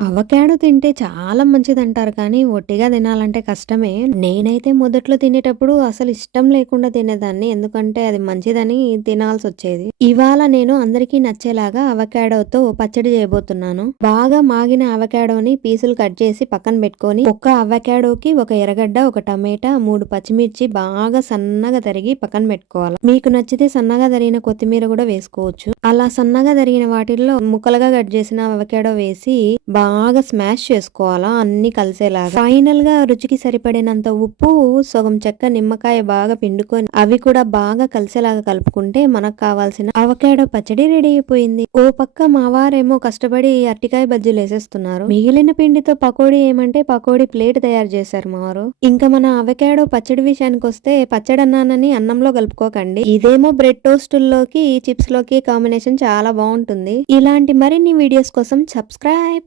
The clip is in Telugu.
అవకాడో తింటే చాలా మంచిదంటారు కానీ, ఒట్టిగా తినాలంటే కష్టమే. నేనైతే మొదట్లో తినేటప్పుడు అసలు ఇష్టం లేకుండా తినేదాన్ని. ఎందుకంటే అది మంచిదని తినాల్సొచ్చేది. ఇవాళ నేను అందరికీ నచ్చేలాగా అవకాడోతో పచ్చడి చేయబోతున్నాను. బాగా మాగిన అవకాడోని పీసులు కట్ చేసి పక్కన పెట్టుకొని, ఒక్క అవకాడోకి ఒక ఎర్రగడ్డ, ఒక టమాటా, 3 పచ్చిమిర్చి బాగా సన్నగా తరిగి పక్కన పెట్టుకోవాలి. మీకు నచ్చితే సన్నగా తరిగిన కొత్తిమీర కూడా వేసుకోవచ్చు. అలా సన్నగా తరిగిన వాటిల్లో ముక్కలుగా కట్ చేసిన అవకాడో వేసి బాగా స్మాష్ చేసుకోవాలా అన్ని కలిసేలాగా. ఫైనల్ గా రుచికి సరిపడినంత ఉప్పు, సగం చెక్క నిమ్మకాయ బాగా పిండుకొని అవి కూడా బాగా కలిసేలాగా కలుపుకుంటే మనకు కావాల్సిన అవకాడో పచ్చడి రెడీ అయిపోయింది. ఓ పక్క మా వారేమో కష్టపడి అరటికాయ బజ్జీలు వేసేస్తున్నారు. మిగిలిన పిండితో పకోడీ ఏమంటే పకోడీ ప్లేట్ తయారు చేశారు మా వారు. ఇంకా మన అవకాడో పచ్చడి విషయానికి వస్తే పచ్చడి అన్నానని అన్నంలో కలుపుకోకండి. ఇదేమో బ్రెడ్ టోస్టుల్లోకి చిప్స్ లోకి కాంబినేషన్ చాలా బాగుంటుంది. ఇలాంటి మరిన్ని వీడియోస్ కోసం సబ్స్క్రైబ్.